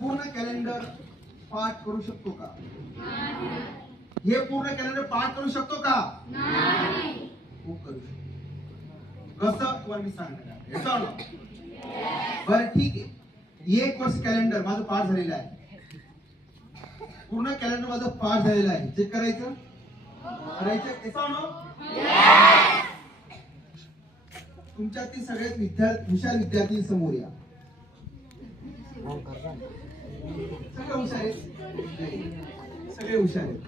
पूर्ण कॅलेंडर पाठ करू शकतो का? हे पूर्ण कॅलेंडर पाठ करू शकतो का? हो करू शकतो. कसं तुम्हाला मी सांगणार. बरं ठीक आहे. 1 वर्ष कॅलेंडर माझं पाठ झालेलं आहे. पूर्ण कॅलेंडर माझं पाठ झालेलं आहे. चेक करायचं तुमच्यातील सगळ्यात हुशार विद्यार्थी समोर या. सगळे हुशार आहेत. सगळे हुशार आहेत.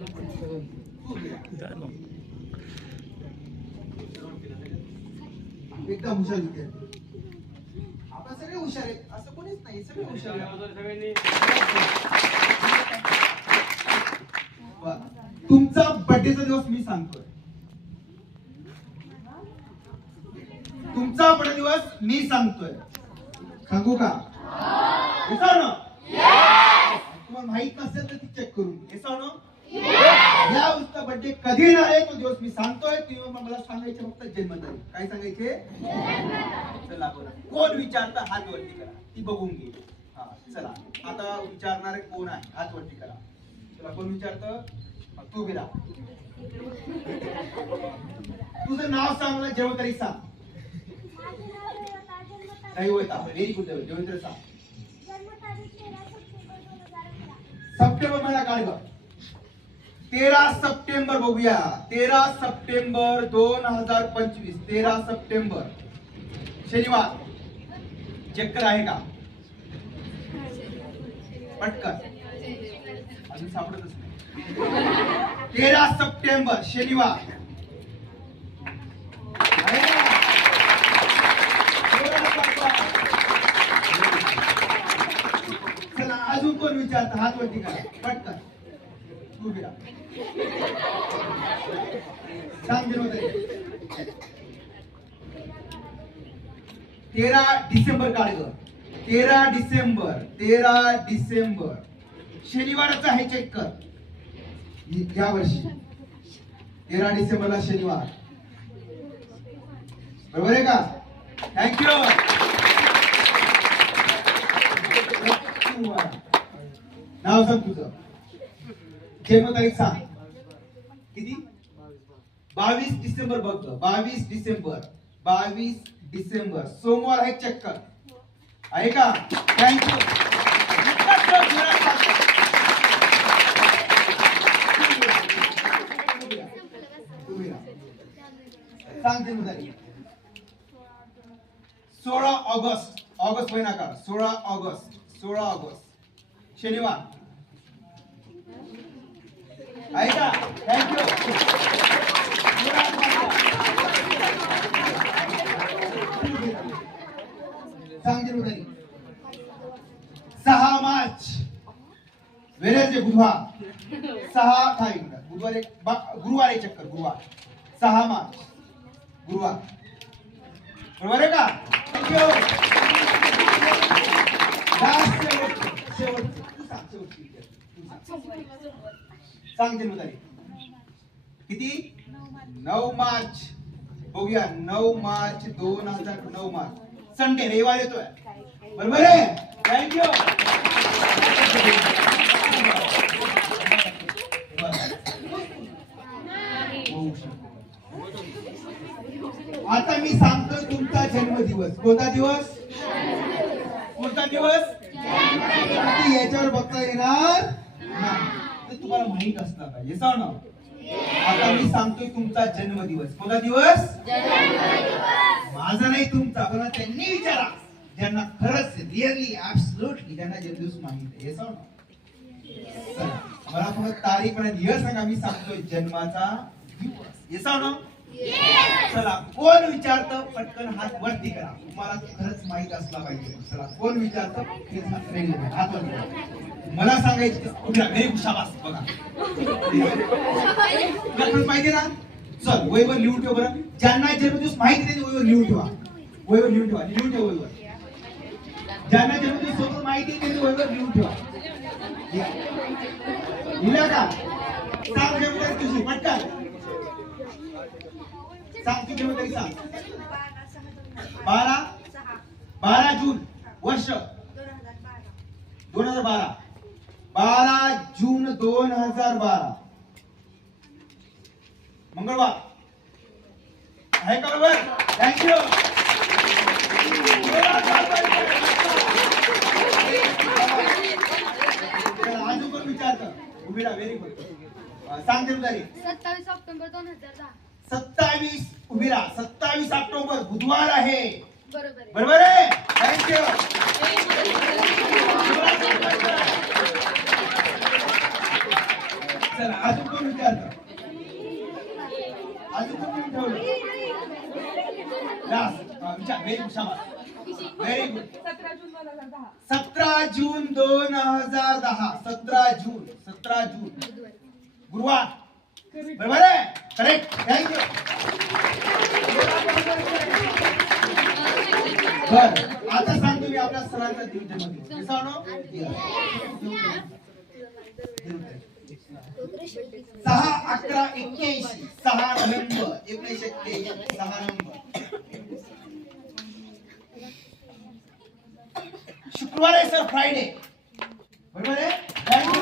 एकदम हुशार विद्यार्थी. आपण सगळे हुशार आहेत असं कोणीच नाही. सगळे हुशार आहेत. तुमचा बर्थडेचा दिवस मी सांगतोय. तुमचा बर्थडे दिवस मी सांगतोय. सांगू का? तुम्हाला माहित नसेल तर ती चेक करून या उसका बर्थडे कधी येणार आहे तो दिवस मी सांगतोय. तुम्ही मला सांगायचे फक्त जन्मतारीख. काय सांगायचे? चला बरं. कोण विचारता हात वरती करा. ती बघून घे. हा चला आता विचारणारे कोण आहे हात वरती करा. चला कोण विचारतं? तू बिरा. तुझं नाव सांग मला. जन्मतारीख सांग. नाही होता. Very good. जन्मतारीख सांग. सप्टेंबर महिना काढ ग. 13 सप्टेंबर बघूया. 13 सप्टेंबर 2025. 13 सप्टेंबर शनिवार. चक्कर आहे का? पटकन. अजून सापडतच नाही. 13 सप्टेंबर शनिवार. चला अजून कोण विचारता हात वरती करा. पटकन. तू बिरा. सांग जन्मतारीख. 13 डिसेंबर काढ ग. 13 डिसेंबर. 13 डिसेंबर शनिवारच आहे. चेक कर. या वर्षी 13 डिसेंबरला शनिवार. बरोबर आहे का? थँक्यू. नाव सांग तुझं. जन्मतारीख सांग. किती? 22 डिसेंबर बघ. 22 डिसेंबर. 22 डिसेंबर सोमवार आहे. चेक कर. आहे का? थँक्यू. सांग जन्मतारीख. 16 ऑगस्ट. ऑगस्ट महिना का? 16 ऑगस्ट. 16 ऑगस्ट शनिवार. आहे का? थँक्यू. सांग जन्मतारीख. 6 मार्च वेळेचे बुधवार. 6 बुधवार एक गुरुवार आहे. चक्कर गुरुवार. 6 मार्च गुरुवार. बरोबर आहे का? थँक्यू. सांग जन्मतारीख. किती? 9 मार्च. बघूया. 9 मार्च 2009 मार्च संडे रविवार येतोय. बरोबर आहे. थँक्यू. आता मी सांगतो तुमचा जन्मदिवस. कोणता दिवस? कोणता दिवस? याच्यावर बघता येणार नाही. तुम्हाला माहित असणार पाहिजे. ना आता मी सांगतोय तुमचा जन्मदिवस. कोणता दिवस? माझा नाही तुमचा. पण त्यांनी विचारा ज्यांना खरंच रिअली ऍब्सोल्युटली ज्यांना जन्मदिवस माहित आहे. मला फक्त तारीख आणि दिवस सांगा. मी सांगतोय जन्माचा दिवस. ना चला कोण विचारतं? पटकन हात वरती करा. तुम्हाला खरंच माहित असला पाहिजे. चला कोण विचारतं? हात वरती करा. मला सांगायचं व्हेरी शाबास. बघा तुला माहिती ना. चल वहीवर लिहून ठेव बरं. ज्यांना जन्मदिवस माहिती नाही वहीवर लिहून ठेवा. वहीवर लिहून ठेवा. लिहून ठेवा वहीवर. ज्यांना जन्मदिवस सोबत माहिती नाही वहीवर लिहून ठेवा. लिहिला का? सांग जन्मदिवस तुझी. पटकन सांग. किती जन्मतारीख सांग. 12 जून वर्ष 2012 12 जून 2012 मंगळवार आहे का बरोबर? थँक्यू. अजून कोण विचारतं? उभीला व्हेरी गुड. सांग देऊ तारीख. 27 ऑक्टोबर 2010. 27 उभीला 27 ऑक्टोबर बुधवार आहे. बरोबर आहे. बरोबर आहे. थँक्यू. चला अजून कोण विचारतं? अजून कोण ठेवलं? विचार. Very good. शाबास. Very good. 17 जून 2010. 17 जून गुरुवार. बरोबर आहे. करेक्ट. थँक्यू. बर आता सांगतो मी आपल्या सरांचा दिवसामध्ये 6/11/81 6 नोव्हेंबर 1981 6 नोव्हेंबर शुक्रवार आहे सर. फ्रायडे. बरोबर आहे. थँक्यू.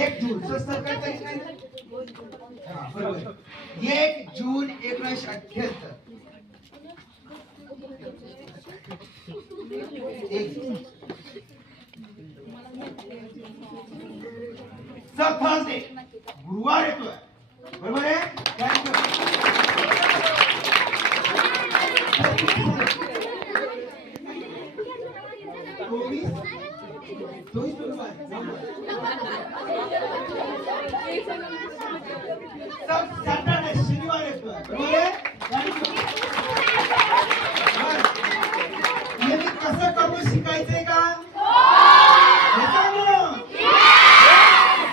एक जून सर काय तारीख नाही. बरोबर. 1 जून 1978 सर थर्सडे गुरुवार येतोय. बरोबर आहे. थँक्यू. 24 सॅटर्डे शनिवार येतोय. बरोबर आहे. कसं करून शिकायचंय का?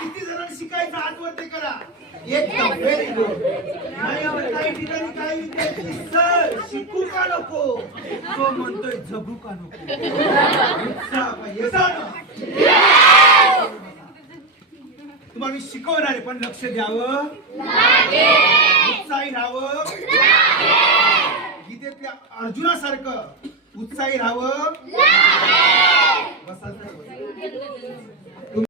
किती जणांना शिकायचं हात वरती करा. एकदम व्हेरी गुड. काही ठिकाणी काही विद्यार्थी सर शिकू का नको तो म्हणतोय जगू का नको. तुम्हाला मी शिकवणार आहे पण लक्ष द्यावं, उत्साही राहावं, गीतेतल्या अर्जुनासारखं उत्साही राहावं. बसायचं.